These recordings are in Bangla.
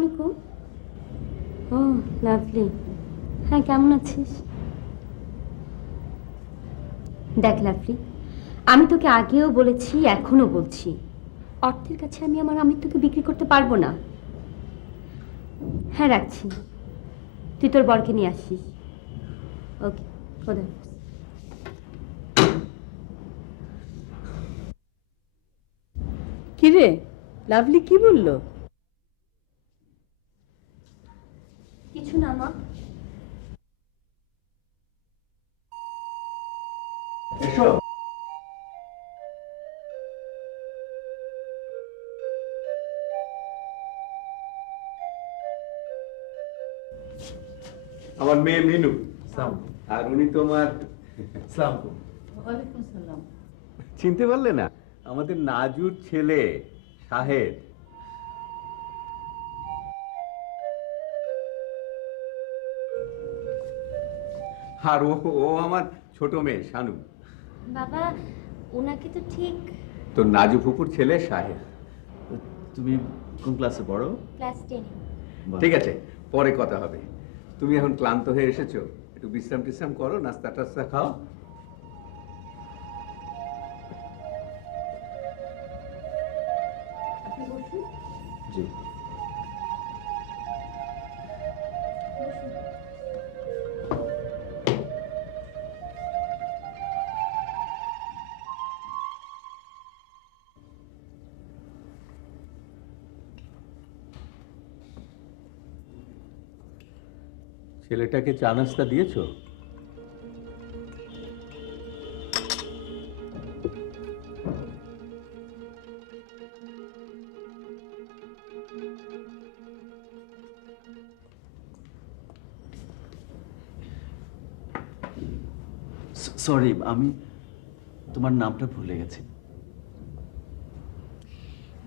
আলাইকুম। ও লাভলি, হ্যাঁ কেমন আছিস? দেখ লাভলি, আমি তোকে আগেও বলেছি, এখনো বলছি, অর্থের কাছে আমি আমার আমিত্বকে বিক্রি করতে পারবো না। হ্যাঁ রাখছি, তুই তোর বরকে নিয়ে আসিস। ওকে, খোদা হাফেজ। কিরে লাভলি কি বললো? কিছু না মা। এসো। আমার মেয়ে মিনু, আর উনি তোমার ওয়ালাইকুম সালাম। চিনতে পারলে না? আমাদের নাজুর ছেলে শাহেদ। আর ও ও আমার ছোট মেয়ে শানু। বাবা, ওনাকে তো ঠিক তোর নাজু ফুপুর ছেলে শাহেদ। তুমি কোন ক্লাসে পড়ো? ক্লাস 10। ঠিক আছে, পরে কথা হবে। তুমি এখন ক্লান্ত হয়ে এসেছো, একটু বিশ্রাম টিশ্রাম করো, নাস্তা টাস্তা খাও। আপনি বসুন। জি। ছেলেটাকে চা নাস্তা দিয়েছো? সরি, আমি তোমার নামটা ভুলে গেছি।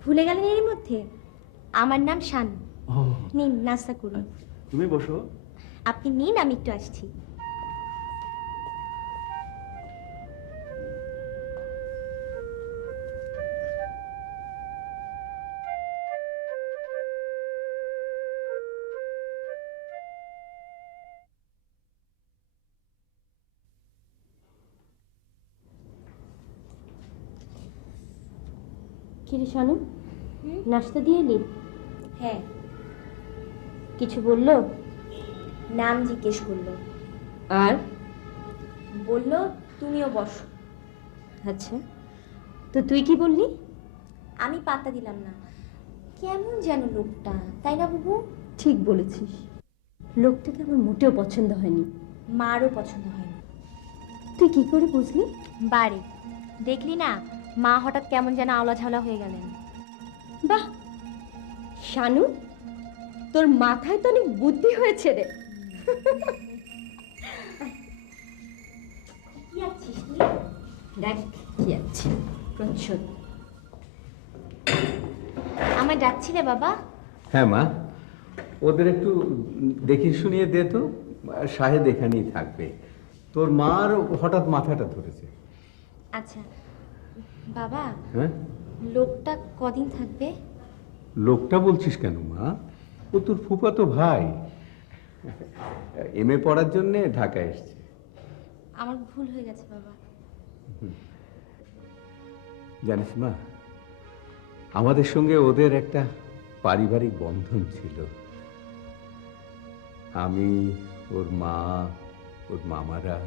ভুলে গেলেন এর মধ্যে? আমার নাম শানু। ও, নিন নাস্তা করুন। তুমি বসো। আপনি নিন, আমি একটু আসছি। কিরে শানু, নাস্তা দিয়ে এলি? হ্যাঁ, কিছু বললো? নাম জিজ্ঞেস করলো, আর বললো তুমিও বসো। আচ্ছা, তো তুই কি বললি? আমি পাত্তা দিলাম না। কেমন যেন লোকটা, তাই না বুবু? ঠিক বলেছিস, লোকটাকে আমার মোটেও পছন্দ হয়নি। মারও পছন্দ হয়নি। তুই কি করে বুঝলি? বাড়ি দেখলি না, মা হঠাৎ কেমন যেন আওলা ঝাওলা হয়ে গেলেন। বাহ শানু, তোর মাথায় তো অনেক বুদ্ধি হয়েছে রে। কি আছিস তুই? দেখ কি আছে প্রচ্ছদ। আমায় ডাকছিলে বাবা? হ্যাঁ মা, ওদের একটু দেখিয়ে শুনিয়ে দে তো। শাহেদ এখানেই থাকবে। তোর মার হঠাৎ মাথাটা ধরেছে। আচ্ছা বাবা, হ্যাঁ, লোকটা কদিন থাকবে? লোকটা বলছিস কেন মা? ও তোর ফুফাতো ভাই, এমএ পড়ার জন্যে ঢাকায় এসছে। আমার ভুল হয়ে গেছে বাবা। জানিস মা, আমাদের সঙ্গে ওদের একটা পারিবারিক বন্ধন ছিল। আমি, ওর মা, ওর মামারা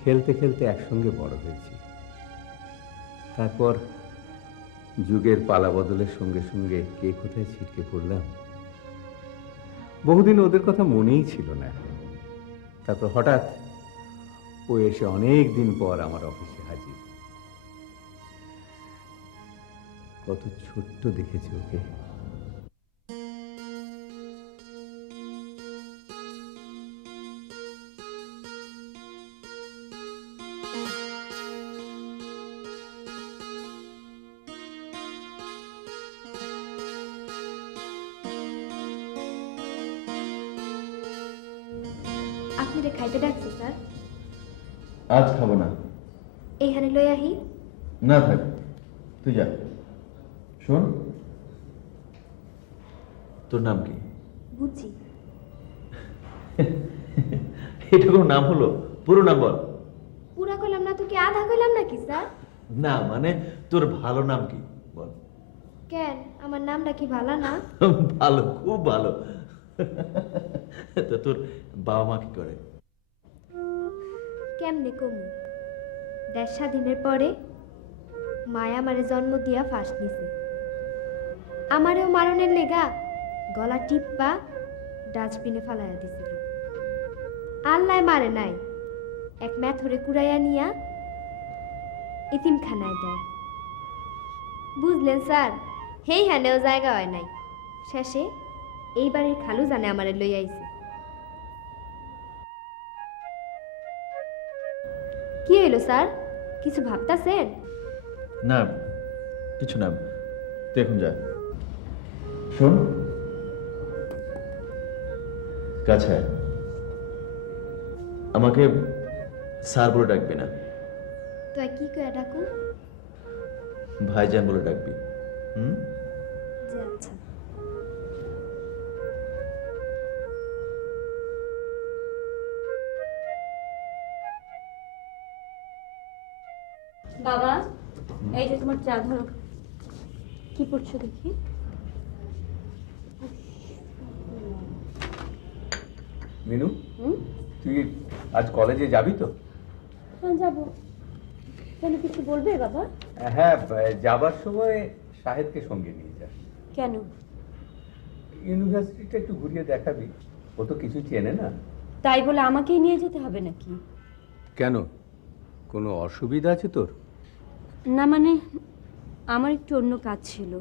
খেলতে খেলতে একসঙ্গে বড় হয়েছি। তারপর যুগের পালা বদলের সঙ্গে সঙ্গে কে কোথায় ছিটকে পড়লাম, বহুদিন ওদের কথা মনেই ছিল না। তারপর হঠাৎ ও এসে অনেক দিন পর আমার অফিসে হাজির। কত ছোট্ট দেখেছি ওকে। আপনি রে খাইতে ডাকছে স্যার? আজ খাবো না। এইখানে লই আহি। না থাক, তুই যা। শোন, তোর নাম কি? বুঝছি। এটা কোনো নাম হলো? পুরো নাম বল। পুরা কইলাম না তো কি আধা কইলাম নাকি স্যার? না মানে তোর ভালো নাম কি বল। কেন আমার নামটা কি ভালো না? ভালো, খুব ভালো। তো তোর বাবা মা কি করে? কেমনে কমু? দেশ স্বাধীনের পরে মায়া আমারে জন্ম দিয়া ফাঁস নিছে। আমারেও মারণের লেগা গলা টিপ্পা ডাস্টবিনে ফালাইয়া দিছিল। আল্লাহ মারে নাই, এক ম্যাথরে কুড়াইয়া নিয়া এতিমখানায় দেয়। বুঝলেন স্যার, হেই হ্যানেও জায়গা হয় নাই। শেষে এই বাড়ির খালু জানে আমারে লই আইছে। কি হইল স্যার, কিছু ভাবতাছেন? না কিছু না, তুই এখন যা। শোন, কাছে আয়। আমাকে স্যার বলে ডাকবি না, তুই কি কয়ে ডাকুন? ভাইজান বলে ডাকবি। হুম? যে আচ্ছা। বাবা, এই যে তোমার চা, ধরো। কি পড়ছো দেখি? মিনু, তুই আজ কলেজে যাবি তো? হ্যাঁ যাবো। কেন, কিছু বলবে বাবা? হ্যাঁ, যাবার সময় শাহেদকে সঙ্গে নিয়ে যাস। কেন? ইউনিভার্সিটিটা একটু ঘুরিয়ে দেখাবি, ও তো কিছু চেনে না। তাই বলে আমাকেই নিয়ে যেতে হবে নাকি? কেন, কোনো অসুবিধা আছে তোর? না মানে আমার একটু অন্য কাজ ছিল।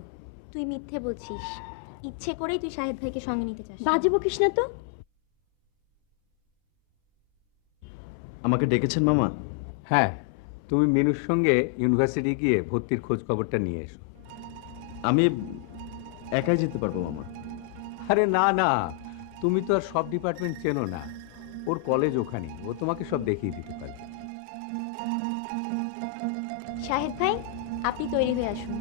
তুই মিথ্যে বলছিস, ইচ্ছে করেই তুই শাহেদ ভাইকে সঙ্গে নিতে চাস। বাজে বকিস না তো। আমাকে ডেকেছেন মামা? হ্যাঁ, তুমি মিনুর সঙ্গে ইউনিভার্সিটি গিয়ে ভর্তির খোঁজ খবরটা নিয়ে এসো। আমি একাই যেতে পারবো মামা? আরে না না, তুমি তো আর সব ডিপার্টমেন্ট চেনো না। ওর কলেজ ওখানে, ও তোমাকে সব দেখিয়ে দিতে পারবে। শাহেদ ভাই, আপনি তৈরি হয়ে আসুন।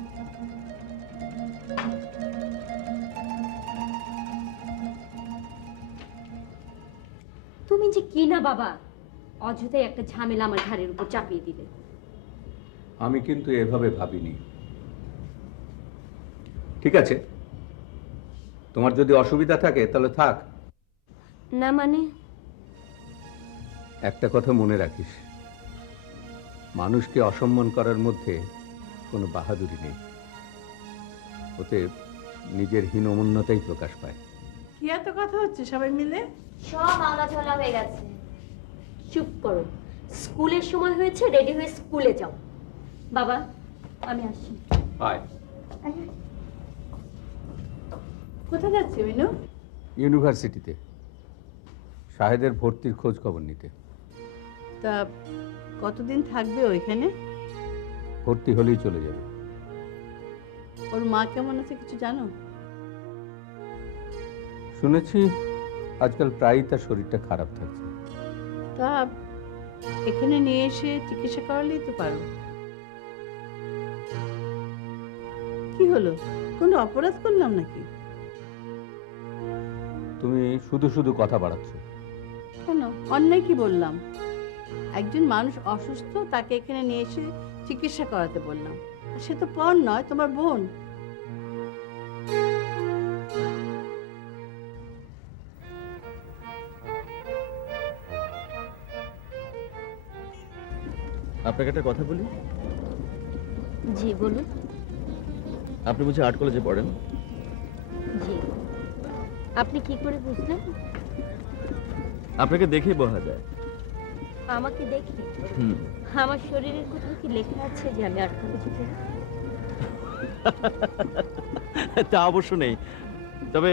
তুমি যে কি না বাবা, অযথাই একটা ঝামেলা আমার ঘাড়ের উপর চাপিয়ে দিলে। আমি কিন্তু এভাবে ভাবিনি। ঠিক আছে, তোমার যদি অসুবিধা থাকে তাহলে থাক। না মানে একটা কথা মনে রাখিস, মানুষকে অসম্মান করার মধ্যে কোনো বাহাদুরি নেই, ওতে নিজের হীনমন্যতাই প্রকাশ পায়। কি এত কথা হচ্ছে সবাই মিলে? সব মাওলা ঝোলা হয়ে গেছে। চুপ করো, স্কুলের সময় হয়েছে, রেডি হয়ে স্কুলে যাও। বাবা, আমি আসছি। আয়। কোথায় যাচ্ছে মিনু? ইউনিভার্সিটিতে শাহেদের ভর্তির খোঁজ খবর নিতে। তা কতদিন থাকবে ওইখানে? ভর্তি হলেই চলে যাবে। ওর মা কেমন আছে কিছু জানো? শুনেছি আজকাল প্রায়ই তার শরীরটা খারাপ থাকছে। তা এখানে নিয়ে এসে চিকিৎসা করালেই তো পারো। কি হলো, কোনো অপরাধ করলাম নাকি? তুমি শুধু শুধু কথা বাড়াচ্ছ। কেন, অন্যায় কি বললাম? একজন মানুষ অসুস্থ, তাকে এখানে নিয়ে এসে চিকিৎসা করাতে বললাম। আর সে তো পর নয়, তোমার বোন। আপনাকে একটা কথা বলি। জি বলুন। আপনি বুঝি আর্ট কলেজে পড়েন? জি। আপনি কি করে বুঝলেন? আপনাকে দেখেই বোঝা যায়। আমাকে দেখি? আমার শরীরের কোথাও কি লেখা আছে যে আমি আর্ট কলেজে পড়ি? তা অবশ্য নেই, তবে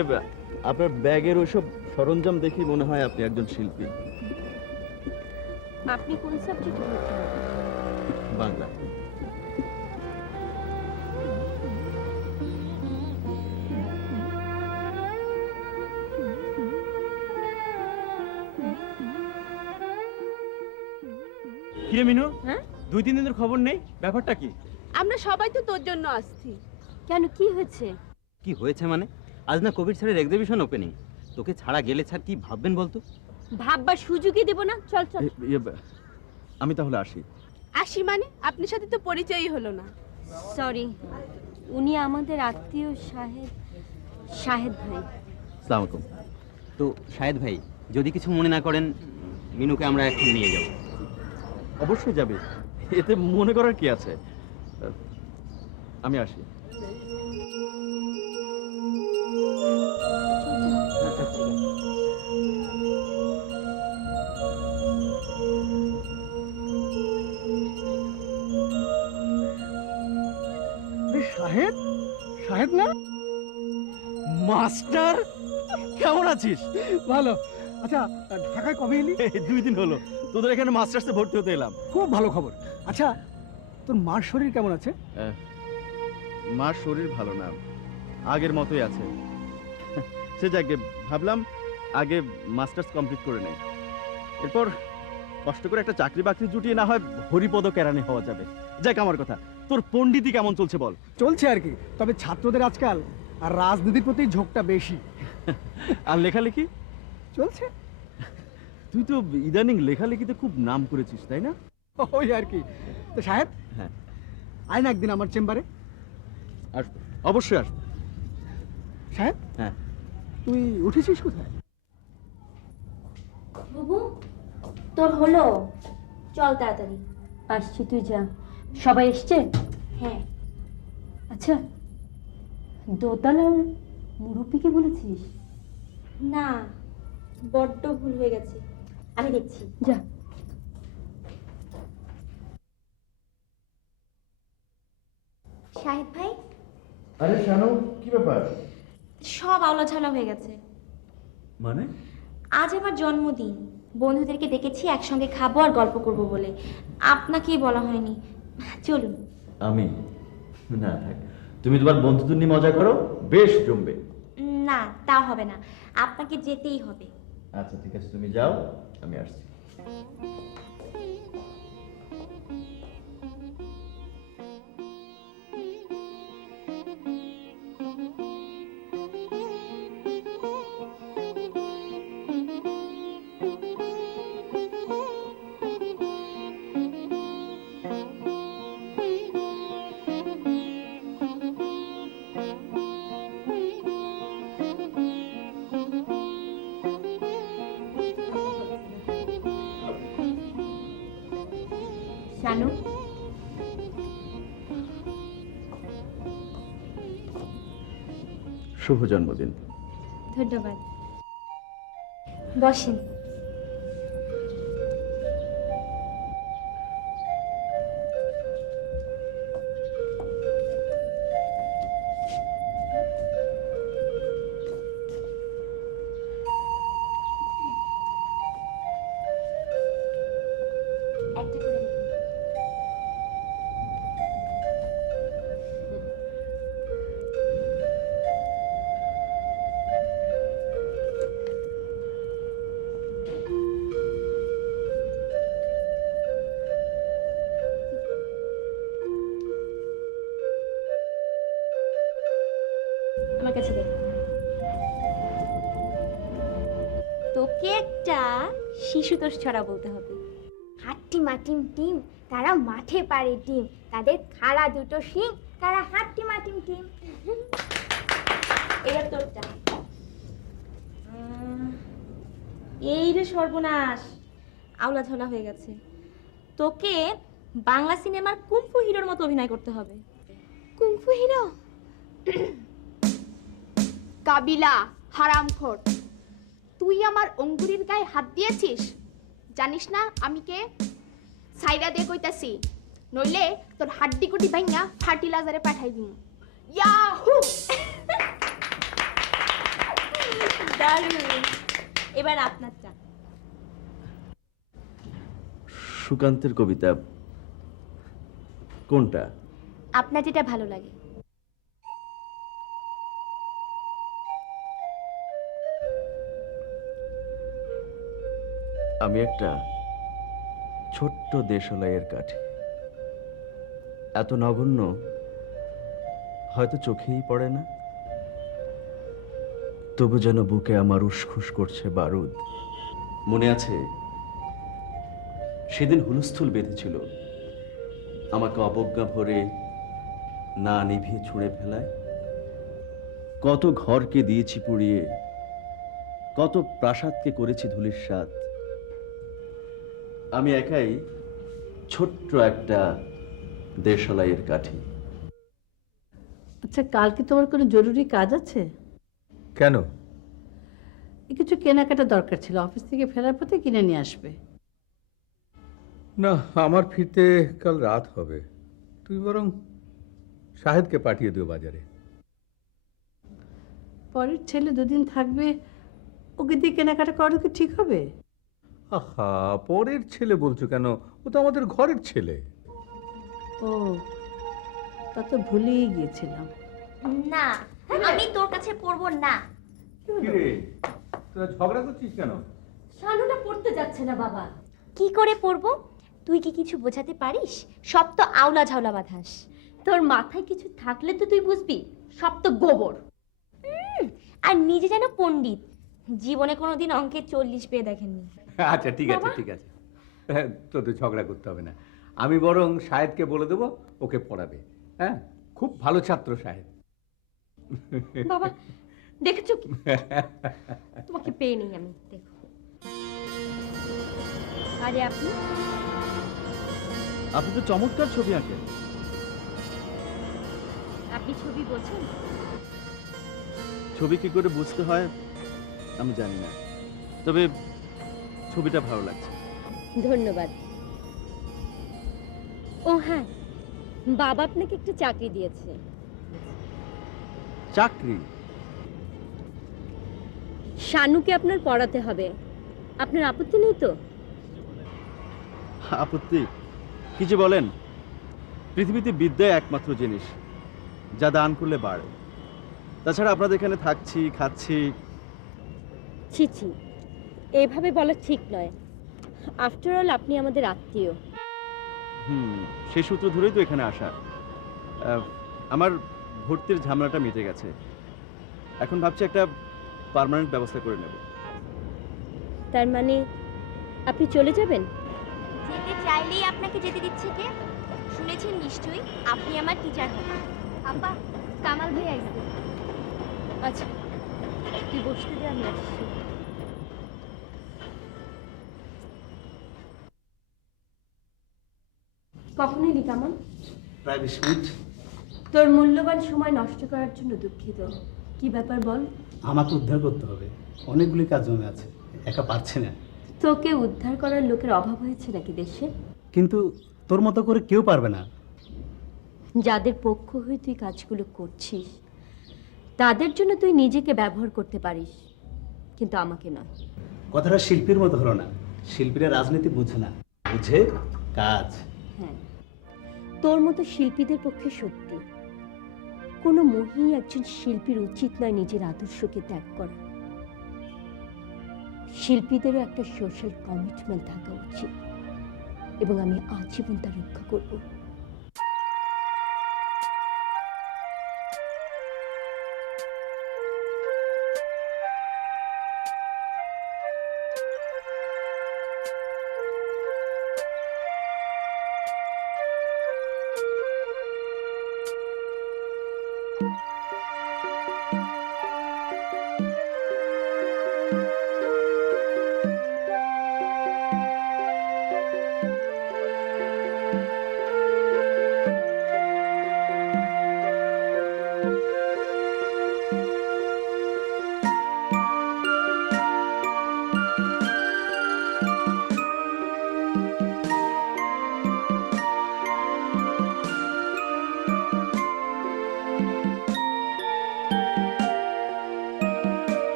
আপনার ব্যাগের ওইসব সরঞ্জাম দেখে মনে হয় আপনি একজন শিল্পী। আপনি কোন সাবজেক্টে ভর্তি হবেন? বাংলা। কিরে মিনু, হ্যাঁ? 2-3 দিনের খবর নেই, ব্যাপারটা কি? আমরা সবাই তো তোর জন্য আসছি। কেন, কি হয়েছে? কি হয়েছে মানে? আজ না কবির স্যারের এক্সিবিশন ওপেনিং, তোকে ছাড়া গেলে স্যার কি ভাববেন বলতো? ভাববার সুযোগই দেব না। চল চল। আমি তাহলে আসি। আসি মানে আপনার সাথে তো পরিচয়ই হলো না। সরি, উনি আমাদের আত্মীয় শাহেদ ভাই। আসসালামু আলাইকুম। তো শাহেদ ভাই, যদি কিছু মনে না করেন, মিনুকে আমরা এখন নিয়ে যাব। অবশ্যই যাবে, এতে মনে করার কি আছে। আমি আসি। শাহেদ, শাহেদ না? মাস্টার, কেমন আছিস? ভালো। আচ্ছা, ঢাকায় কবে এলি? 2 দিন হলো তোদের এখানে মাস্টার্সে ভর্তি হতে এলাম। খুব ভালো খবর। আচ্ছা, তোর মার শরীর কেমন আছে? মার শরীর ভালো না, আগের মতোই আছে। সে যাকে ভাবলাম আগে মাস্টার্স কমপ্লিট করে নেই, এরপর কষ্ট করে একটা চাকরি বাকরি জুটিয়ে না হয় হরিপদ কেরানি হওয়া যাবে। যাক, আমার কথা, তোর পণ্ডিতি কেমন চলছে বল? চলছে আর কি, তবে ছাত্রদের আজকাল আর রাজনীতির প্রতি ঝোঁকটা বেশি। আর লেখালেখি চলছে। তুই তো ইদানিং লেখালেখিতে খুব নাম করেছিস, তাই না? ওই আর কি। তো শাহেদ, হ্যাঁ, আয় না একদিন আমার চেম্বারে। আসবো, অবশ্যই আসবো। শাহেদ, হ্যাঁ, তুই উঠেছিস কোথায়? বুবু, তোর হলো? চল তাড়াতাড়ি। আসছি, তুই যা। সবাই এসছে? হ্যাঁ। আচ্ছা, দোতলার মুরব্বিকে বলেছিস? না, বড্ড ভুল হয়ে গেছে, আমি দেখছি। যা। শাহিদ ভাই, আরে শানু, কি ব্যাপার? সব আওলাঝালা হয়ে গেছে। মানে? আজ আমার জন্মদিন, বন্ধুদেরকে ডেকেছি একসঙ্গে খাবো আর গল্প করব বলে, আপনাকেই বলা হয়নি। চলুন। আমি না থাক, তুমি তোমার বন্ধুদের নিয়ে মজা করো, বেশ জমবে। না, তা হবে না, আপনাকে যেতেই হবে। আচ্ছা ঠিক আছে, তুমি যাও, আমি আসছি। শানু, শুভ জন্মদিন। ধন্যবাদ, বসেন। একটা করে নিন। আমার কাছে দে। তোকে একটা শিশুতোষ ছড়া বলতে হবে। হাট্টিমা টিম টিম, তারা মাঠে পারে টিম, তাদের খাড়া দুটো শিং, তারা হাট্টিমা টিম টিম। এবার তোরটা। এই রে সর্বনাশ, আওলা ঝোলা হয়ে গেছে। তোকে বাংলা সিনেমার কুম্ফু হিরোর মতো অভিনয় করতে হবে। Kung fu hero? কাবিলা হারামখোর, তুই আমার অঙ্গুরির গায়ে হাত দিয়েছিস? জানিস না আমি কে? সাইরা দিয়ে কইতাছি, নইলে তোর হাড্ডি কুটি ভাইঙা ফার্টিলাইজারে পাঠাই দিমু। ইয়াহু! দারুণ। এবার আপনারটা। সুকান্তের কবিতা কোনটা? আপনার যেটা ভালো লাগে। আমি একটা ছোট্ট দেশালয়ের কাঠি, এত নগণ্য হয়তো চোখেই পড়ে না, তবু যেন বুকে আমার উসখুস করছে বারুদ। মনে আছে সেদিন হুলস্থুল বেঁধেছিল আমাকে অবজ্ঞা ভরে না নিভিয়ে ছুঁড়ে ফেলায়। কত ঘরকে দিয়েছি পুড়িয়ে, কত প্রাসাদকে করেছি ধূলিসাৎ। আমি একাই ছোট্ট একটা দেশালাইয়ের কাঠি। আচ্ছা, কালকে তোমার কোনো জরুরি কাজ আছে? কেন? কিছু কেনাকাটা দরকার ছিল, অফিস থেকে ফেরার পথে কিনে নিয়ে আসবে। না, আমার ফিরতে কাল রাত হবে। তুই বরং শাহেদকে পাঠিয়ে দিও বাজারে। পরের ছেলে দুদিন থাকবে, ওকে দিয়ে কেনাকাটা করা কি ঠিক হবে? আহা, পরের ছেলে বলছো কেন? ও তো আমাদের ঘরের ছেলে। ও, তা তো ভুলেই গিয়েছিলাম। না, আমি তোর কাছে পড়বো না। কিরে, তোরা ঝগড়া করছিস কেন? শানুটা পড়তে যাচ্ছে না বাবা। কি করে পড়বো? তুই কি কিছু বোঝাতে পারিস? সব তো আওলা ঝাওলা বাঁধাস। তোর মাথায় কিছু থাকলে তো তুই বুঝবি, সব তো গোবর। আর নিজে যেন পণ্ডিত, জীবনে কোনোদিন অঙ্কে 40 পেয়ে দেখেননি। আচ্ছা ঠিক আছে, ঠিক আছে, তোদের ঝগড়া করতে হবে না। আমি বরং শাহেদকে বলে দেবো, ওকে পড়াবে। হ্যাঁ, খুব ভালো ছাত্র শাহেদ। বাবা দেখেছো কি, তোমাকে পেয়ে নেই আমি। দেখো, আরে আপনি আপনি তো চমৎকার ছবি আঁকেন। আপনি ছবি বোঝেন? ছবি কি করে বুঝতে হয় আমি জানি না, তবে ছবিটা ভালো লাগছে। ধন্যবাদ। ও হ্যাঁ, বাবা আপনাকে একটু চাকরি দিয়েছে। চাকরি? শানুকে আপনার পড়াতে হবে, আপনার আপত্তি নেই তো? আপত্তি? কিছু বলেন। পৃথিবীতে বিদ্যা একমাত্র জিনিস যা দান করলে বাড়ে। তাছাড়া আপনাদের এখানে থাকছি, খাচ্ছি। ছি ছি, এইভাবে বলা ঠিক নয়। আফটার অল আপনি আমাদের আত্মীয়। সেই সূত্র ধরেই তো এখানে আসা। আমার ভর্তির ঝামেলাটা মিটে গেছে, এখন ভাবছি একটা পার্মানেন্ট ব্যবস্থা করে নেব। তার মানে আপনি চলে যাবেন? যেতে চাইলেই আপনাকে যেতে দিচ্ছে কে? শুনেছেন নিশ্চয়ই, আপনি আমার টিচার হবেন। আপা, কামাল ভাই আসবে। আচ্ছা, তুই বসতে দে, আমি আসছি। কখন এলি কামাল? প্রায় 20 মিনিট। তোর মূল্যবান সময় নষ্ট করার জন্য দুঃখিত। কি ব্যাপার বল? আমাকে উদ্ধার করতে হবে, অনেকগুলি কাজ জমে আছে, একা পারছি না। তোকে উদ্ধার করার লোকের অভাব হয়েছে নাকি দেশে? কিন্তু তোর মতো করে কেউ পারবে না। যাদের পক্ষ হয়ে তুই কাজগুলো করছিস তাদের জন্য তুই নিজেকে ব্যবহার করতে পারিস, কিন্তু আমাকে নয়। কথাটা শিল্পীর মতো হলো না। শিল্পীরা রাজনীতি বুঝে না, বুঝে কাজ। হ্যাঁ, তোর মতো শিল্পীদের পক্ষে সত্যি কোনো মহি একজন শিল্পীর উচিত নয় নিজের আদর্শকে ত্যাগ করা। শিল্পীদেরও একটা সোশ্যাল কমিটমেন্ট থাকা উচিত, এবং আমি আজীবন তা রক্ষা করব।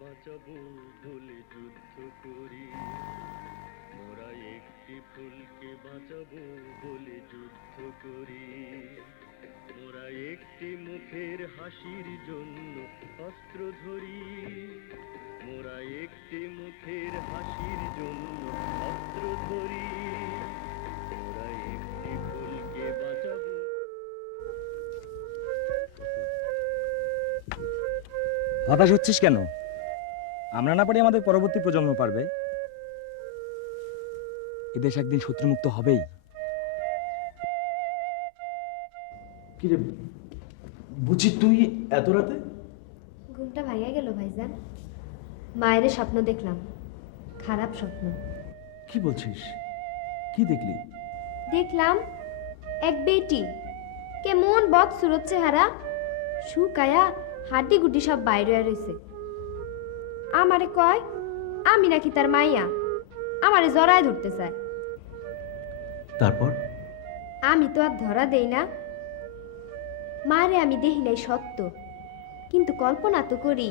বাঁচাবো বলে যুদ্ধ করি, মোরা একটি ফুলকে বাঁচাবো বলে যুদ্ধ করি, মোরা একটি মুখের হাসির জন্য অস্ত্র ধরি, মোরা একটি মুখের হাসির জন্য অস্ত্র ধরি, মোরা একটি ফুলকে বাঁচাবো। হতাশ হচ্ছিস কেন? আমরা না পারি আমাদের পরবর্তী প্রজন্ম পারবে। এদেশ একদিন শত্রুমুক্ত হবেই। কিরে বুঝি তুই এত রাতে? ঘুমটা ভাঙিয়া গেল ভাইজান। মায়ের স্বপ্ন দেখলাম, খারাপ স্বপ্ন। কি বলছিস? কি দেখলি? দেখলাম এক বেটি কেমন বদ সুরত চেহারা, শুকায়া হাড্ডি গুড্ডি সব বাইরে রয়েছে। আমারে কয় আমি নাকি তার মাইয়া, আমারে জড়ায় ধরতে চায়। তারপর? আমি তো আর ধরা দেই না। মারে আমি দেখি নাই সত্য, কিন্তু কল্পনা তো করি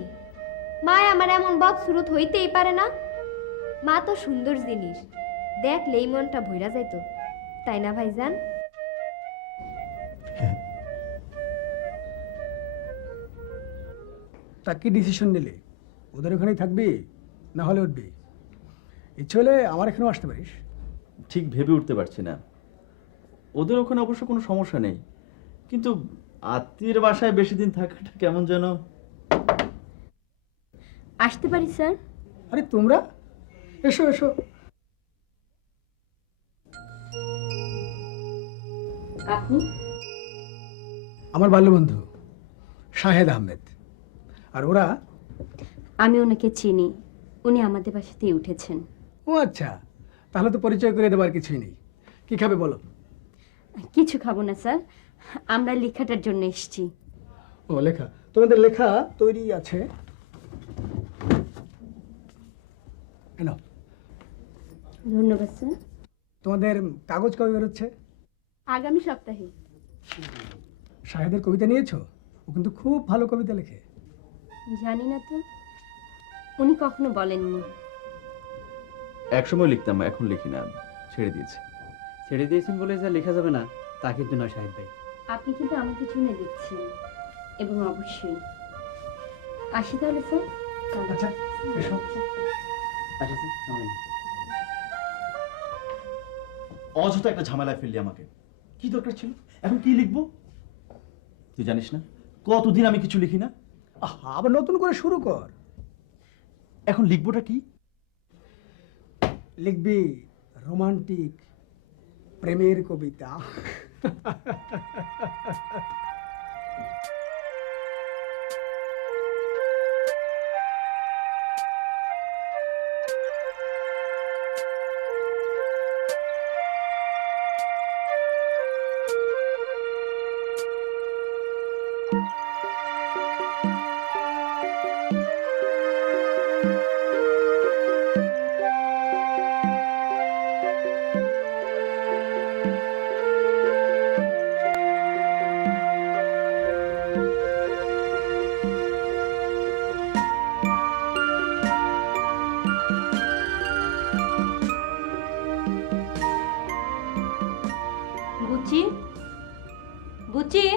মায় আমার এমন বদ সুরত হইতেই পারে না। মা তো সুন্দর জিনিস, দেখলেই মনটা ভইরা যাইতো, তাই না ভাইজান? তা কি ডিসিশন নিলে? ওদের ওখানেই থাকবি না হলে উঠবি? ইচ্ছে হলে আমার এখানেও আসতে পারিস। ঠিক ভেবে উঠতে পারছি না। ওদের ওখানে অবশ্য কোনো সমস্যা নেই, কিন্তু আত্মীয়ের বাসায় বেশি দিন থাকাটা কেমন যেন। আসতে পারি স্যার? আরে তোমরা এসো এসো। আপনি? আমার বাল্যবন্ধু শাহেদ আহমেদ। আর ওরা? আমি ওনাকে চিনি, উনি আমাদের বাসাতেই উঠেছেন। ও আচ্ছা, তাহলে তো পরিচয় করে দেওয়ার কিছুই নেই। কি খাবে বলো? কিছু খাবো না স্যার, আমরা লেখাটার জন্য এসেছি। ও লেখা? তোমাদের লেখা তৈরি আছে। এনো। ধন্যবাদ স্যার। তোমাদের কাগজ কবে বেরোচ্ছে? আগামী সপ্তাহে। শাহেদের কবিতা নিয়েছো? ও কিন্তু খুব ভালো কবিতা লেখে। জানি না তো, উনি কখনো বলেননি। একসময় লিখতাম, এখন লিখি না, ছেড়ে দিয়েছি। ছেড়ে দিয়েছেন বলে যা লেখা যাবে না তা কিন্তু নয় শাহিদ ভাই। আপনি কিন্তু আমাকে শুনে দিচ্ছেন, এবং অবশ্যই আসি তাহলে স্যার। আচ্ছা এসো। আচ্ছা স্যার, সামনে। অযথা একটা ঝামেলায় ফেললি আমাকে। কি দরকার ছিল? এখন কি লিখবো? তুই জানিস না কতদিন আমি কিছু লিখি না। আবার নতুন করে শুরু কর। এখন লিখবোটা কি? লিখবি রোমান্টিক প্রেমের কবিতা। বুচি, বুচি।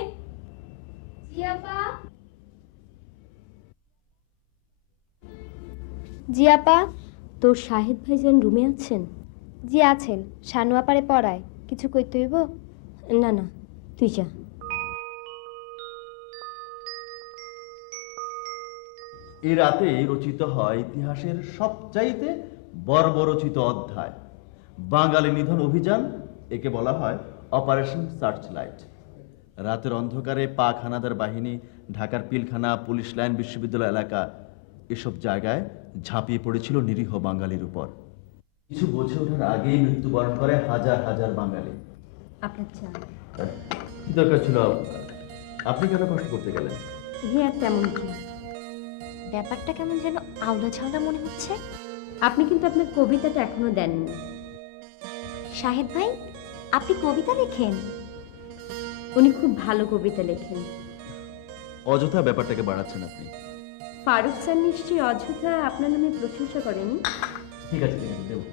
জি আপা। তোর শাহেদ ভাইজান রুমে আছেন? জি আছেন, শানু আপারে পড়ায়। কিছু কইতে হইব? না না, তুই যা। এই রাতে রচিত হয় ইতিহাসের সবচাইতে বর্বরচিত অধ্যায়, বাঙালি নিধন অভিযান। একে বলা হয় অপারেশন সার্চ লাইট। রাতের অন্ধকারে পাক হানাদার বাহিনী ঢাকার পিলখানা, পুলিশ লাইন, বিশ্ববিদ্যালয় এলাকা এসব জায়গায় ঝাঁপিয়ে পড়েছিল নিরীহ বাঙালির উপর। কিছু বোঝে ওঠার আগেই মৃত্যুবরণ করে হাজার হাজার বাঙালি। আপনার চা। কি দরকার ছিল? আপনি কেন কষ্ট করতে গেলেন? হ্যাঁ, তেমন কি। ব্যাপারটা কেমন যেন আওলা ঝাওলা মনে হচ্ছে। আপনি কিন্তু আপনার কবিতাটা এখনো দেননি। শাহেদ ভাই, আপনি কবিতা লেখেন? উনি খুব ভালো কবিতা লেখেন। অযথা ব্যাপারটাকে বাড়াচ্ছেন আপনি। ফারুক স্যার নিশ্চয়ই অযথা আপনার নামে প্রশংসা করেনি। ঠিক আছে দেবো।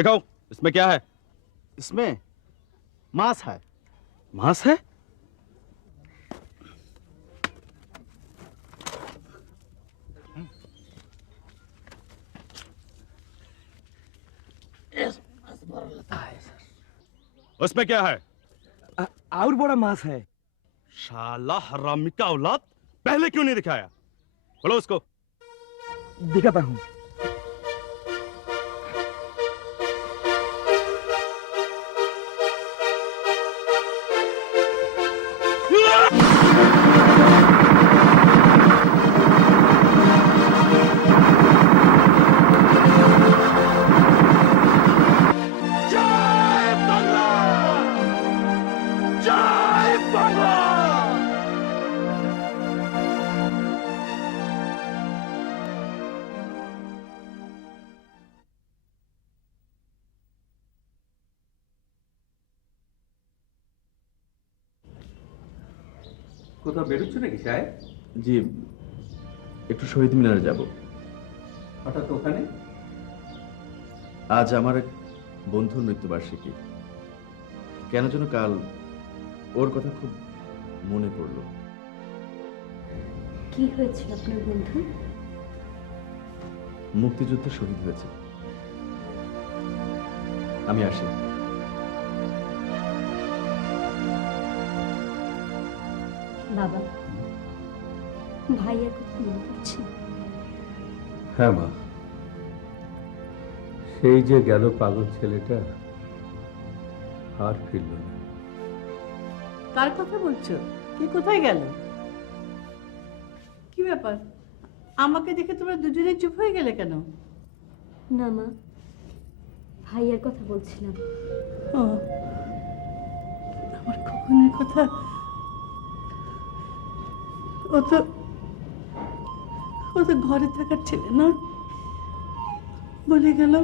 दिखाओ इसमें क्या है। इसमें मांस है। मांस है? उसमें क्या है? और बड़ा मांस है। शाला हरामी का औलाद, पहले क्यों नहीं दिखाया? बोलो उसको। दिखाता हूँ। কোথাও বেরোচ্ছ নাকি সাহেব? জি, একটু শহীদ মিনারে যাব। হঠাৎ ওখানে? আজ আমার এক বন্ধুর মৃত্যুবার্ষিকী। কেন যেন কাল ওর কথা খুব মনে পড়লো। কি হয়েছিল আপনার বন্ধু? মুক্তিযুদ্ধে শহীদ হয়েছে। আমি আসি। বাবা, ভাইয়ার কথা মনে পড়ছে? হ্যাঁ মা, সেই যে গেল পাগল ছেলেটা, আর ফিরল না। কার কথা বলছো? কে কোথায় গেল? কি ব্যাপার, আমাকে দেখে তোমরা দুজনে চুপ হয়ে গেলে কেন? না মা, ভাইয়ার কথা বলছিলাম। ও, আমার খোকনের কথা। ও তো ঘরে থাকার ছেলে না, বলে গেল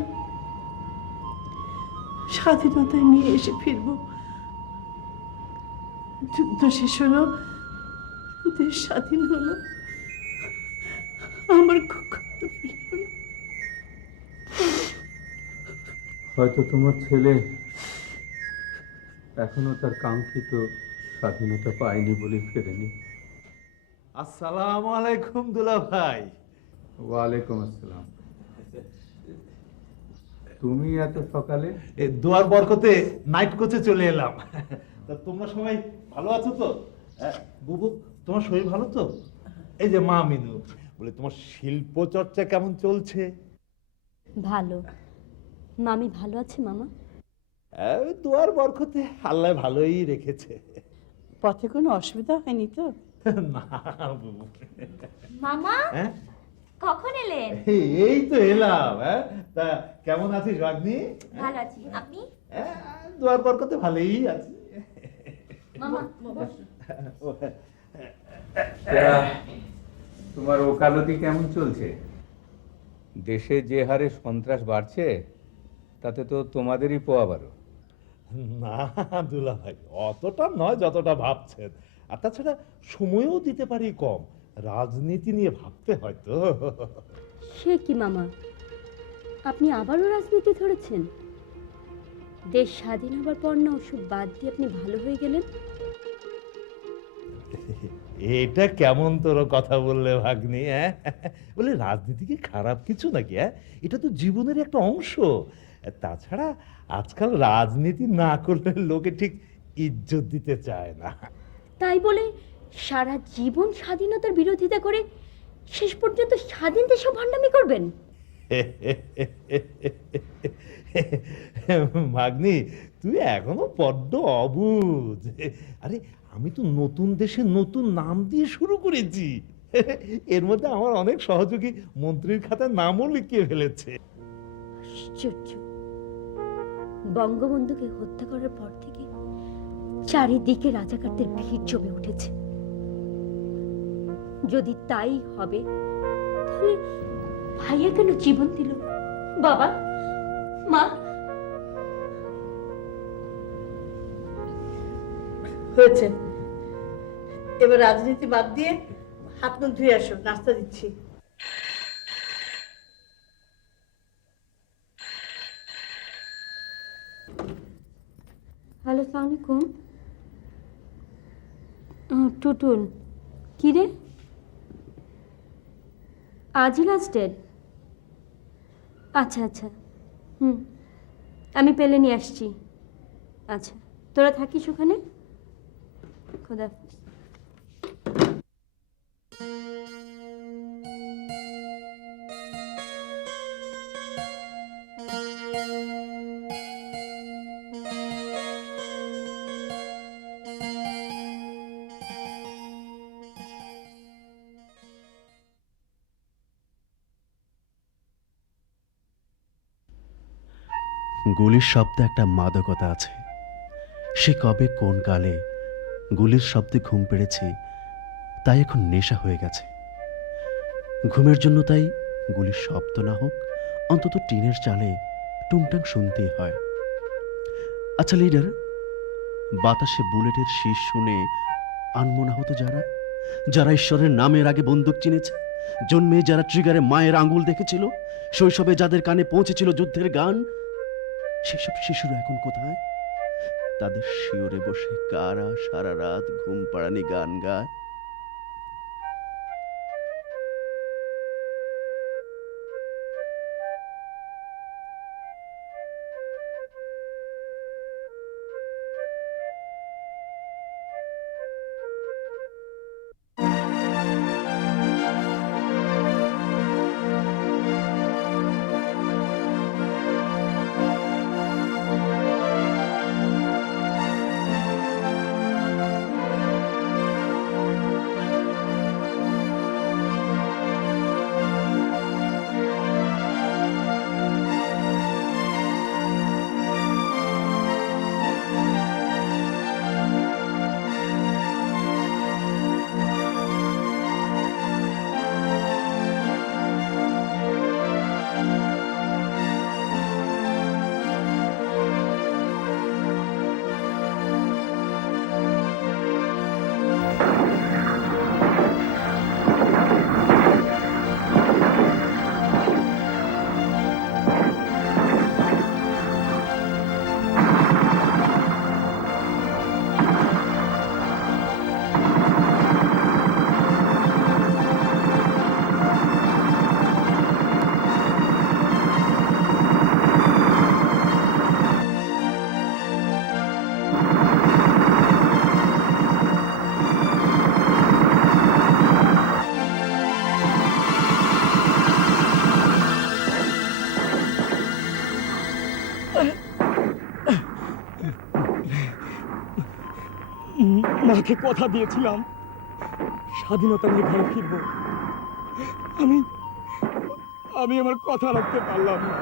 স্বাধীনতায় নিয়ে এসে ফিরবো। যুদ্ধ শেষ হলো, দেশ স্বাধীন হলো, আমার খোকন তো ফিরল না। হয়তো তোমার ছেলে এখনো তার কাঙ্ক্ষিত স্বাধীনতা পায়নি বলে ফেরেনি। আসসালামু আলাইকুম দুলা ভাই। ওয়ালাইকুম আসসালাম। তুমি এত সকালে? দুয়ার বরকতে নাইট কোচে চলে এলাম। তা তোমরা সবাই ভালো আছো তো? বুবু, তোমার শরীর ভালো তো? এই যে মা মিনু বলে, তোমার শিল্প চর্চা কেমন চলছে? ভালো। মামি ভালো আছে মামা? দুয়ার বরকতে আল্লাহ ভালোই রেখেছে। পথে কোনো অসুবিধা হয়নি তো? না বুবু। মামা, হ্যাঁ, কখন এলেন? এই তো এলাম। তা কেমন আছিস ভাগ্নি? ভালো আছি, আপনি? দুয়ার বরকতে ভালোই আছি। মামা, তোমার ওকালতি কেমন চলছে? দেশে যে হারে সন্ত্রাস বাড়ছে, তাতে তো তোমাদেরই পোয়াবারো। না দুলা ভাই, অতটা নয় যতটা ভাবছেন। আর তাছাড়া সময়ও দিতে পারি কম, রাজনীতি নিয়ে ভাবতে হয় তো। সে কি মামা, আপনি আবারও রাজনীতি ধরেছেন? দেশ স্বাধীন হবার পর না ওসব বাদ দিয়ে আপনি ভালো হয়ে গেলেন? এটা কেমন তোর কথা বললে ভাগ্নি? বলে রাজনীতি কি খারাপ কিছু নাকি? এটা তো জীবনের একটা অংশ। তাছাড়া আজকাল রাজনীতি না করলে লোকে ঠিক ইজ্জত দিতে চায় না। তাই বলে সারা জীবন স্বাধীনতার বিরোধিতা করে শেষ পর্যন্ত স্বাধীন দেশে ভণ্ডামি করবেন? ভাগ্নি, তুই এখনো বড্ড অবুঝ। আরে আমি তো নতুন দেশে নতুন নাম দিয়ে শুরু করেছি। এর মধ্যে আমার অনেক সহযোগী মন্ত্রীর খাতায় নামও লিখিয়ে ফেলেছে। আশ্চর্য, বঙ্গবন্ধুকে হত্যা করার পর থেকে চারিদিকে রাজাকারদের ভিড় জমে উঠেছে। যদি তাই হবে, তাহলে ভাইয়া কেন জীবন দিল? বাবা, মা, হয়েছে, এবার রাজনীতি বাদ দিয়ে হাত মুখ ধুয়ে আসো, নাস্তা দিচ্ছি। আসসালামু আলাইকুম। টুটুল, কি রে, আজই লাস্ট ডেট? আচ্ছা আচ্ছা, আমি পেলে নিয়ে আসছি। আচ্ছা, তোরা থাকিস ওখানে। খোদা হাফেজ। গুলির শব্দে একটা মাদকতা আছে। সে কবে কোন কালে গুলির শব্দে ঘুম পেড়েছে, তাই এখন নেশা হয়ে গেছে। ঘুমের জন্য তাই গুলির শব্দ না হোক, অন্তত টিনের চালে টুংটাং শুনতেই হয়। আচ্ছা লিডার, বাতাসে বুলেটের শীষ শুনে আনমনা হতো যারা, যারা ঈশ্বরের নামের আগে বন্দুক চিনেছে, জন্মে যারা ট্রিগারে মায়ের আঙ্গুল দেখেছিল, শৈশবে যাদের কানে পৌঁছেছিল যুদ্ধের গান, সেসব শিশুরা এখন কোথায়? তাদের শিওরে বসে কারা সারা রাত ঘুম পাড়ানি গান গায়? মাকে কথা দিয়েছিলাম স্বাধীনতা নিয়ে ঘরে ফিরব। আমি আমার কথা রাখতে পারলাম না।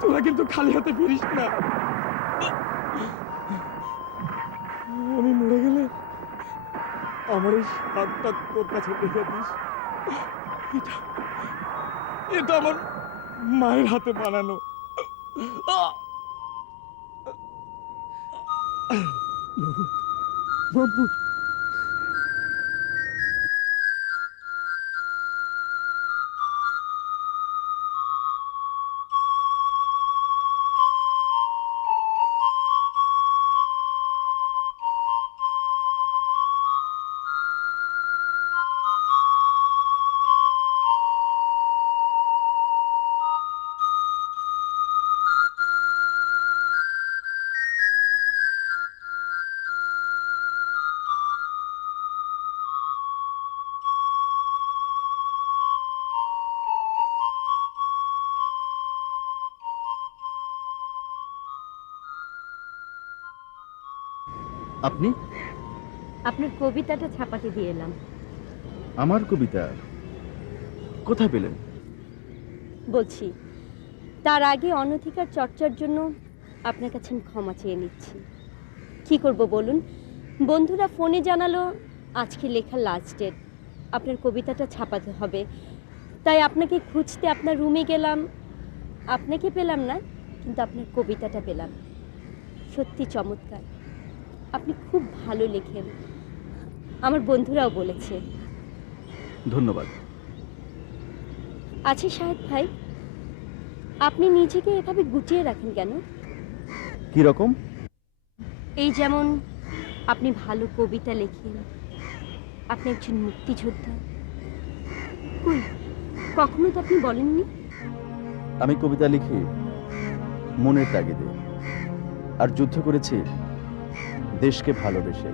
তোরা কিন্তু খালি হাতে ফিরিস না। আমি মরে গেলে আমার এই হাতটা তোর কাছে রেখে দিস। এটা আমার মায়ের হাতে বানানো। মাহমুদ, আপনি? আপনার কবিতাটা ছাপাতে দিয়ে এলাম। আমার কবিতা কোথায় পেলেন? বলছি, তার আগে অনধিকার চর্চার জন্য আপনার কাছে আমি ক্ষমা চেয়ে নিচ্ছি। কি করব বলুন, বন্ধুরা ফোনে জানালো আজকে লেখা লাস্ট ডেট, আপনার কবিতাটা ছাপাতে হবে। তাই আপনাকে খুঁজতে আপনার রুমে গেলাম। আপনাকে পেলাম না, কিন্তু আপনার কবিতাটা পেলাম। সত্যি চমৎকার, আপনি খুব ভালো লেখেন, আমার বন্ধুরাও বলেছে। ধন্যবাদ। আচ্ছা শাহেদ ভাই, আপনি নিজেকে এভাবে গুটিয়ে রাখেন কেন? কি রকম? এই যেমন আপনি ভালো কবিতা লেখেন, আপনি একজন মুক্তিযোদ্ধা। কই, কখনো তো আপনি বলেননি। আমি কবিতা লিখি মনের তাগিদে, আর যুদ্ধ করেছি দেশকে ভালোবেসে।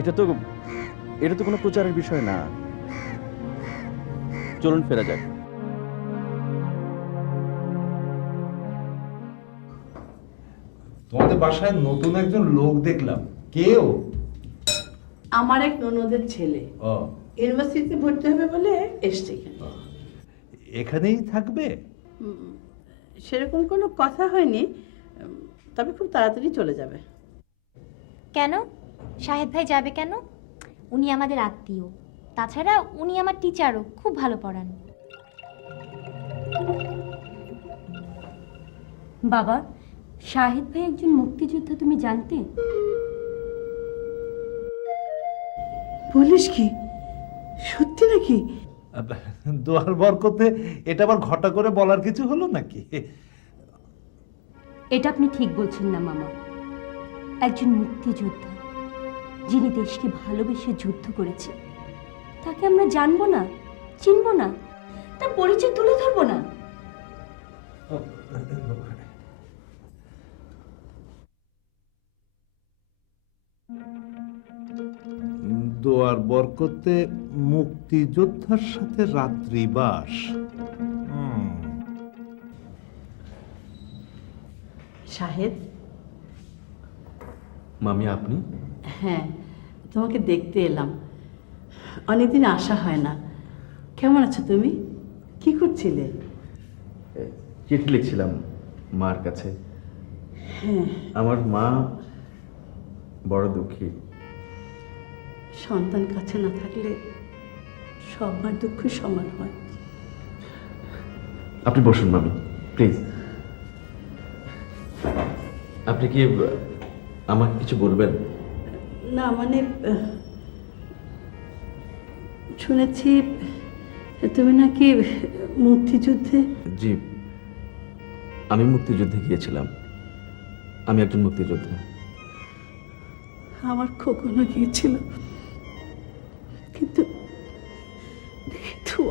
এটা তো কোনো প্রচারের বিষয় না। চলুন ফেরা যাক। তোমাদের বাসায় নতুন একজন লোক দেখলাম, কেউ? আমার এক ননদের ছেলে ও, ইউনিভার্সিটিতে ভর্তি হবে বলে এসছে এখানে। এখানেই থাকবে? সেরকম কোনো কথা হয়নি, তবে খুব তাড়াতাড়ি চলে যাবে। কেন? শাহেদ ভাই যাবে কেন? উনি আমাদের আত্মীয়, তাছাড়া উনি আমার টিচারও, খুব ভালো পড়ান। বাবা, শাহেদ ভাই একজন মুক্তিযোদ্ধা, তুমি জানতে? বলিস কি, সত্যি নাকি? দোয়ার বরকতে এটা আবার ঘটা করে বলার কিছু হলো নাকি? এটা আপনি ঠিক বলছেন না মামা। একজন মুক্তিযোদ্ধা যিনি দেশকে ভালোবেসে যুদ্ধ করেছে, তাকে আমরা জানবো না, চিনবো না, তার পরিচয় তুলে ধরবো না? দোয়ার বরকতে মুক্তিযোদ্ধার সাথে রাত্রিবাস। শাহেদ। মামি, আপনি? হ্যাঁ, তোমাকে দেখতে এলাম, অনেকদিন আসা হয় না। কেমন আছো তুমি? কি করছিলে? চিঠি লিখছিলাম মার কাছে। হ্যাঁ, আমার মা বড় দুঃখী। সন্তান কাছে না থাকলে সবার দুঃখ সমান হয়। আপনি বসুন মামি, প্লিজ। আপনি কি আমাকে কিছু বলবেন? না মানে শুনেছি তুমি নাকি মুক্তিযুদ্ধে। জি, আমি মুক্তিযুদ্ধে গিয়েছিলাম। আমি একজন মুক্তিযোদ্ধা। আমার খোকনও গিয়েছিল, কিন্তু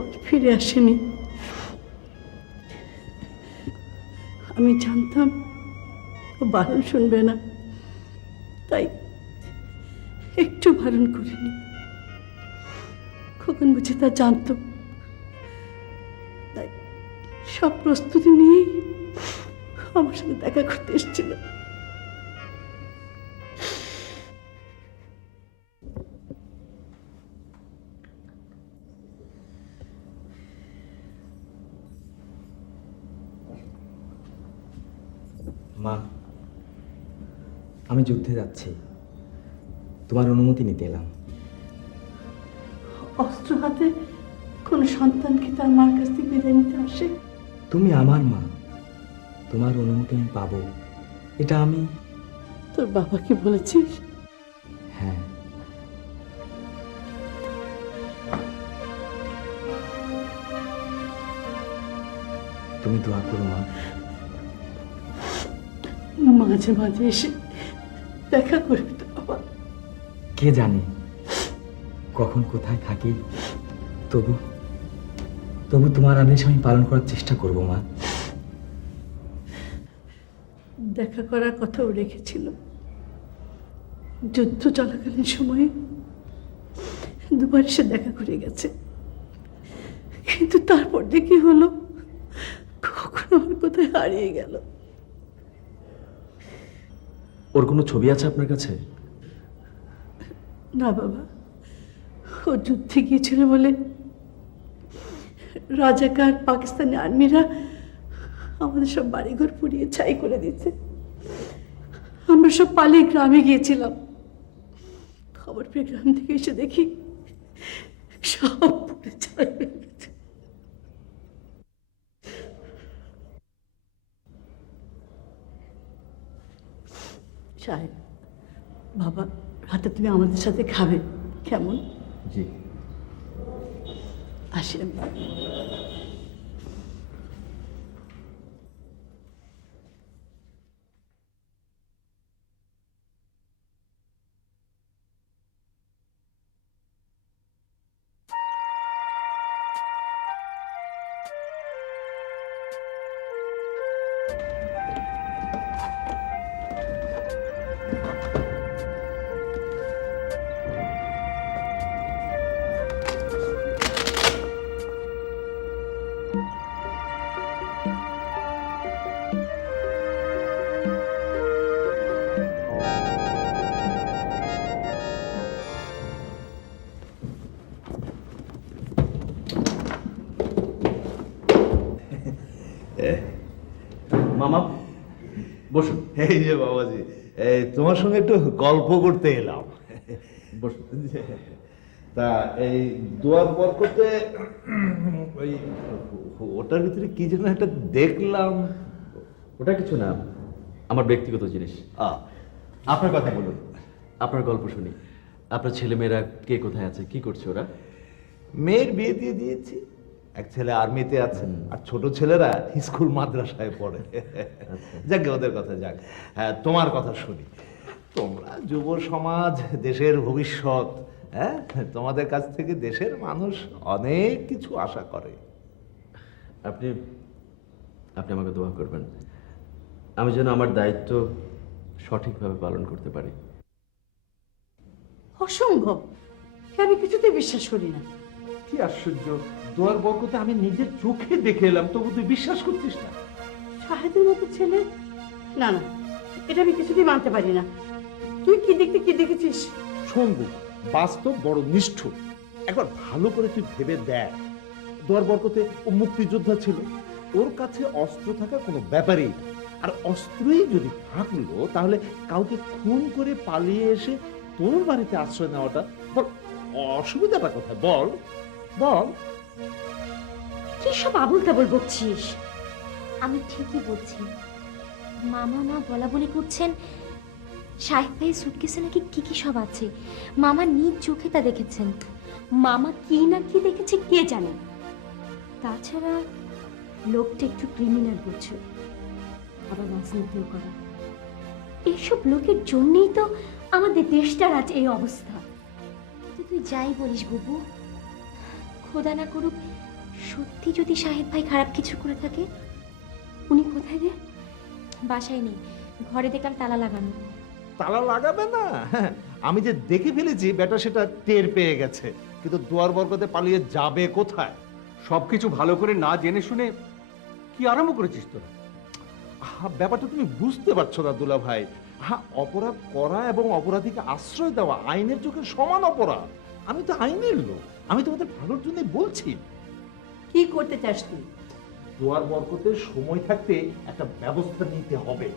আর ফিরে আসেনি। আমি জানতাম ও বারণ শুনবে না, তাই একটু বারণ করিনি। খোকন বুঝে তা জানতো, তাই সব প্রস্তুতি নিয়েই আমার সাথে দেখা করতে এসেছিল। মা, আমি যুদ্ধে যাচ্ছি, তোমার অনুমতি নিতে এলাম। অস্ত্র হাতে কোন সন্তান কি তার মার কাছ থেকে বিদায় নিতে আসে? তুমি আমার মা, তোমার অনুমতি আমি পাবো, এটা আমি। তোর বাবাকে বলেছিস? হ্যাঁ। তুমি দোয়া করো মা। মাঝে মাঝে এসে দেখা করবি তো বাবা। কে জানে কখন কোথায় থাকি, তবু তবু তোমার আদেশ আমি পালন করার চেষ্টা করব মা। দেখা করার কথাও রেখেছিল। যুদ্ধ চলাকালীন সময়ে দুবার এসে দেখা করে গেছে, কিন্তু তারপর যে কি হলো, কখন আমার কোথায় হারিয়ে গেল। ওর কোনো ছবি আছে আপনার কাছে? না বাবা, ও যুদ্ধে গিয়েছিল বলে রাজাকার পাকিস্তানি আর্মিরা আমাদের সব বাড়িঘর পুড়িয়ে ছাই করে দিয়েছে। আমরা সব পালিয়ে গ্রামে গিয়েছিলাম। খবর পেয়ে গ্রাম থেকে এসে দেখি সব পুড়ে ছাই হয়ে গেছে। সাহেব, বাবা, রাতে তুমি আমাদের সাথে খাবে কেমন? জি। আসি আমি। বসুন। এই যে বাবাজি, এই তোমার সঙ্গে একটু গল্প করতে এলাম। বসুন। তা এই দুয়ার পর করতে ওই ওটার ভিতরে কি যেন একটা দেখলাম। ওটা কিছু না, আমার ব্যক্তিগত জিনিস। আপনার কথা বলুন, আপনার গল্প শুনি। আপনার ছেলেমেয়েরা কে কোথায় আছে, কি করছে ওরা? মেয়ের বিয়ে দিয়ে দিয়েছি, এক ছেলে আর্মিতে আছে, আর ছোট ছেলেরা স্কুল মাদ্রাসায় পড়ে। যাক ওদের কথা যাক। হ্যাঁ, তোমার কথা শুনি। তোমরা যুব সমাজ, দেশের ভবিষ্যৎ, হ্যাঁ, তোমাদের কাছ থেকে দেশের মানুষ অনেক কিছু আশা করে। আপনি আপনি আমাকে দোয়া করবেন, আমি যেন আমার দায়িত্ব সঠিকভাবে পালন করতে পারি। অসম্ভব, আমি কিছুতেই বিশ্বাস করি না। কি আশ্চর্য, দুয়ার বরকতে আমি নিজের চোখে দেখে এলাম, তবু তুই বিশ্বাস করছিস না? শাহেদের মতো ছেলে? না না, এটা আমি কিছুতেই মানতে পারি না। তুই কি দেখেছিস? শোনবু, বাস্তব বড় নিষ্ঠুর। একবার ভালো করে তুই ভেবে দেখ। দুয়ার বরকতে ও মুক্তিযোদ্ধা ছিল, ওর কাছে অস্ত্র থাকা কোনো ব্যাপারই না। আর অস্ত্রই যদি থাকলো, তাহলে কাউকে খুন করে পালিয়ে এসে তোর বাড়িতে আশ্রয় নেওয়াটা বল অসুবিধাটা কোথায়? বল বল। কি সব আবুল তাবুল বকছিস? আমি ঠিকই বলছি। মামা মা বলা বলি করছেন সাহেব ভাই সুটকেসে নাকি কি কি সব আছে। মামা নিজ চোখে তা দেখেছেন। মামা কি না কি দেখেছে কে জানে। তাছাড়া লোকটা একটু ক্রিমিনাল বলছো, আবার রাজনীতিও করে। এইসব লোকের জন্যই তো আমাদের দেশটার আজ এই অবস্থা। কিন্তু তুই যাই বলিস বুবু, খোদা না করুক সত্যি যদি সাহেব ভাই খারাপ কিছু করে থাকে। উনি কোথায় রে? বাসায় নেই, ঘরে দেখলাম তালা লাগানো। তালা লাগাবে না? হ্যাঁ, আমি যে দেখে ফেলেছি বেটা সেটা টের পেয়ে গেছে, কিন্তু দুয়ার বরকতে পালিয়ে যাবে কোথায়? সবকিছু ভালো করে না জেনে শুনে কি আরম্ভ করেছিস তোরা? ব্যাপারটা তুমি বুঝতে পারছো না দুলা ভাই। হ্যাঁ, অপরাধ করা এবং অপরাধীকে আশ্রয় দেওয়া আইনের চোখে সমান অপরাধ। আমি তো আইনের লোক, আমি তোমাদের ভালোর জন্যই বলছি। কি করতে চাস তুই? দুয়ার বরকতে সময় থাকতে একটা ব্যবস্থা নিতে হবে।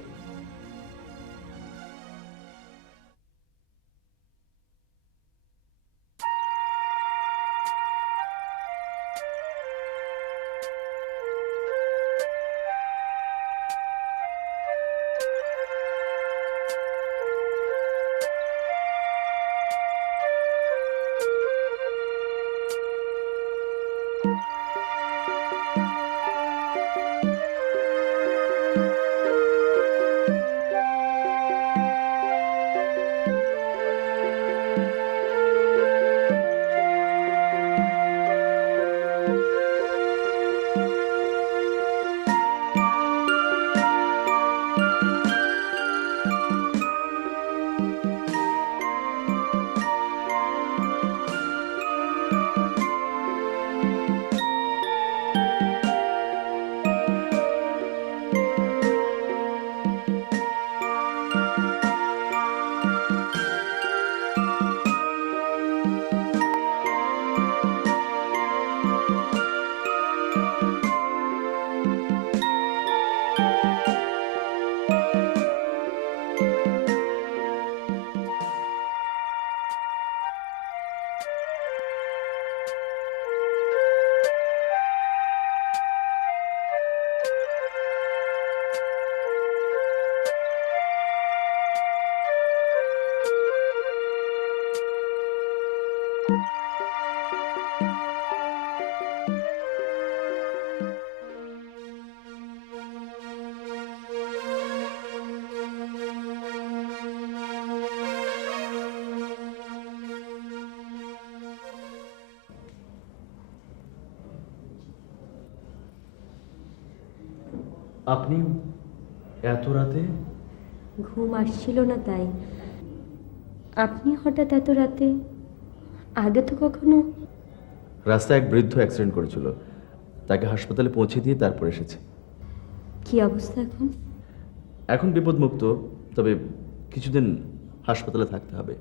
আপনি এত রাতে? ঘুম আসছিল না তাই। আপনি হঠাৎ এত রাতে? আগে তো কখনো। রাস্তায় এক বৃদ্ধ অ্যাক্সিডেন্ট করেছিল, তাকে হাসপাতালে পৌঁছে দিয়ে তারপর এসেছে। কি অবস্থা এখন? এখন বিপদমুক্ত, তবে কিছুদিন হাসপাতালে থাকতে হবে।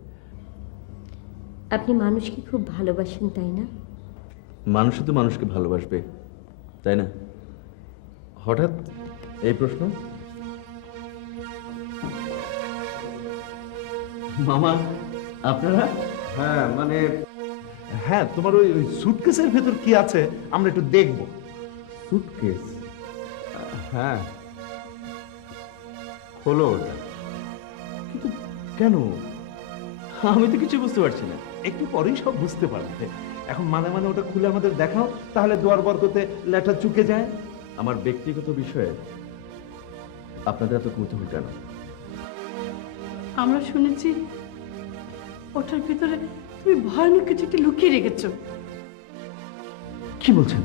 আপনি মানুষকে খুব ভালোবাসেন তাই না? মানুষই তো মানুষকে ভালোবাসবে, তাই না? হঠাৎ এই প্রশ্ন? মামা আপনারা? হ্যাঁ মানে হ্যাঁ, তোমার ওই সুটকেসের ভেতর কি আছে আমরা একটু দেখব। সুটকেস? হ্যাঁ, খোলো ওটা। কিন্তু কেন? আমি তো কিছু বুঝতে পারছি না। একটু পরেই সব বুঝতে পারবে। এখন মানে মানে ওটা খুলে আমাদের দেখাও, তাহলে দুয়ার বরকতে লেটা চুকে যায়। আমার ব্যক্তিগত বিষয়ে আপনাদের এত কৌতূহল কেন? আমরা শুনেছি ওটার ভিতরে তুমি ভয়ানক কিছু একটা লুকিয়ে রেখেছো। কি বলছেন?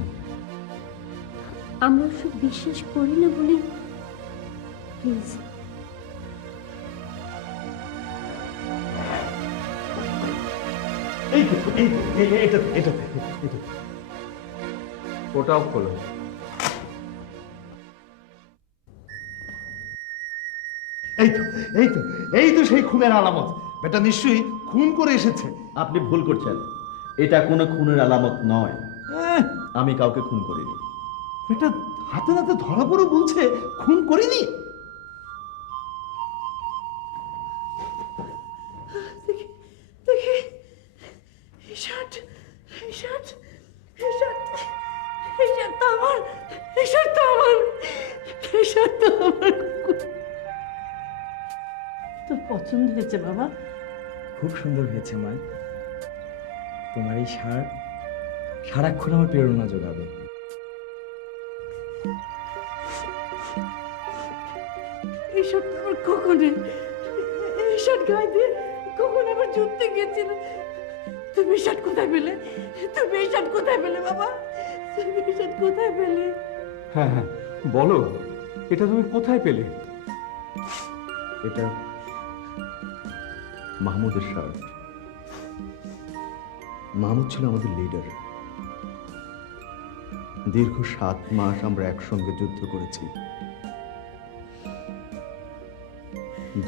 আমরা সব বিশ্বাস করি না বলি প্লিজ এই তো, এটাতে। ওটাও খোলো। এই তো সেই খুনের আলামত। বেটা নিশ্চয়ই খুন করে এসেছে। আপনি ভুল করছেন, এটা কোনো খুনের আলামত নয়। আহ, আমি কাউকে খুন করিনি। বেটা হাতে নাতে ধরা পড়ে বলছে খুন করিনি। দেখি দেখি এই শার্ট তো আমার, এই শার্ট তো আমার। তোর পছন্দ হয়েছে বাবা? খুব সুন্দর হয়েছে মা। তোমার এই শার্ট সারাক্ষণ আমার প্রেরণা যোগাবে। এই শার্ট তো আমার কখনই, এই শার্ট গায়ে দিয়ে কখন আবার যুদ্ধে গিয়েছিল। তুমি এই শার্ট কোথায় পেলে? বাবা? তুমি এই শার্ট কোথায় পেলে? হ্যাঁ হ্যাঁ, বলো, এটা তুমি কোথায় পেলে? এটা মাহমুদের শার্ট। মাহমুদ ছিল আমাদের লিডার। দীর্ঘ 7 মাস আমরা একসঙ্গে যুদ্ধ করেছি।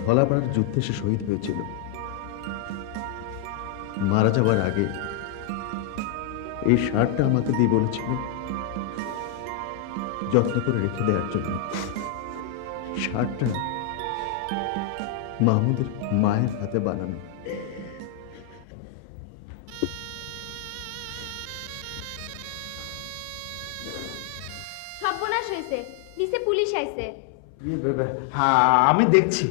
ধলাপাড়ার যুদ্ধে সে শহীদ হয়েছিল। মারা যাওয়ার আগে এই শার্টটা আমাকে দিয়ে বলেছিল যত্ন করে রেখে দেওয়ার জন্য। শার্টটা মাহমুদের মায়ের হাতে বানানো। সর্বনাশ হয়েছে, নিচে পুলিশ আইছে। হ্যাঁ, আমি দেখছি।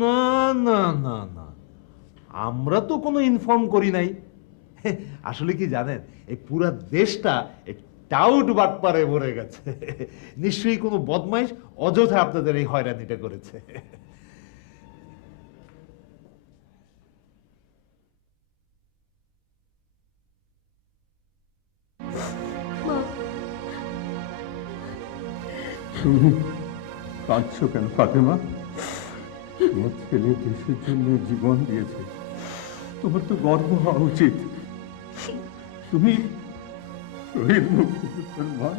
না না না না, আমরা তো কোনো ইনফর্ম করি নাই। আসলে কি জানেন, এই পুরা দেশটা টাউট বাটপারে ভরে গেছে। নিশ্চয়ই কোনো বদমাইশ অযথা আপনাদের এই হয়রানিটা করেছে। তুমি কাঁদছো কেন ফাতেমা? তোমার ছেলে দেশের জন্য জীবন দিয়েছে, তোমার তো গর্ব হওয়া উচিত। তুমি শহীদ মুক্তিযোদ্ধার মা।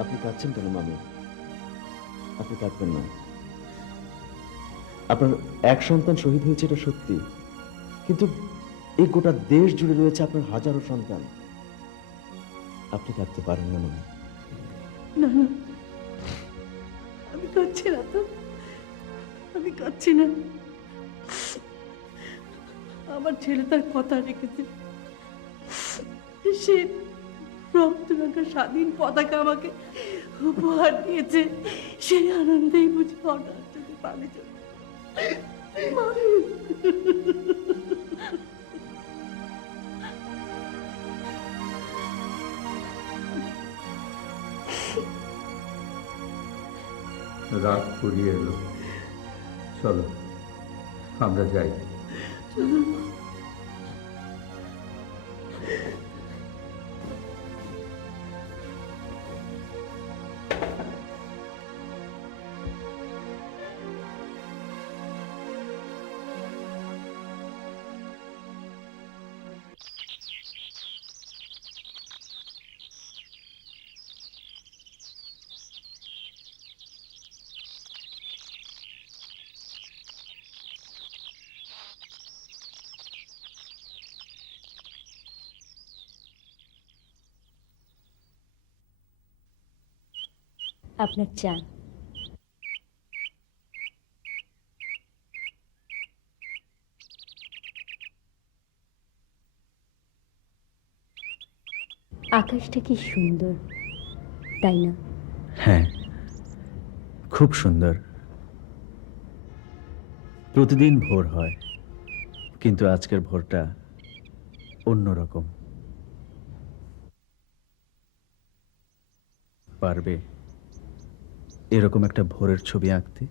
আপনি কাঁদছেন কেন মামি? আপনি কাঁদবেন না। আপনার এক সন্তান শহীদ হয়েছে, এটা সত্যি, কিন্তু এই গোটা দেশ জুড়ে রয়েছে আপনার হাজারো সন্তান। আপনি কাঁদতে পারেন না মামি। না না, আমি কাঁদছি না তো, আমি কাঁদছি না। আমার ছেলে তার কথা রেখেছে। সে রক্তরাঙা স্বাধীন পতাকা আমাকে উপহার দিয়েছে। সেই আনন্দেই বুঝি হঠাৎ চোখে পানি চলে। রাত ফুরিয়ে এলো, চলো আমরা যাই। আপনার চা। আকাশটা কি সুন্দর, তাই না? হ্যাঁ, খুব সুন্দর। প্রতিদিন ভোর হয়, কিন্তু আজকের ভোরটা অন্যরকম। পারবে এরকম একটা ভোরের ছবি আঁকতে?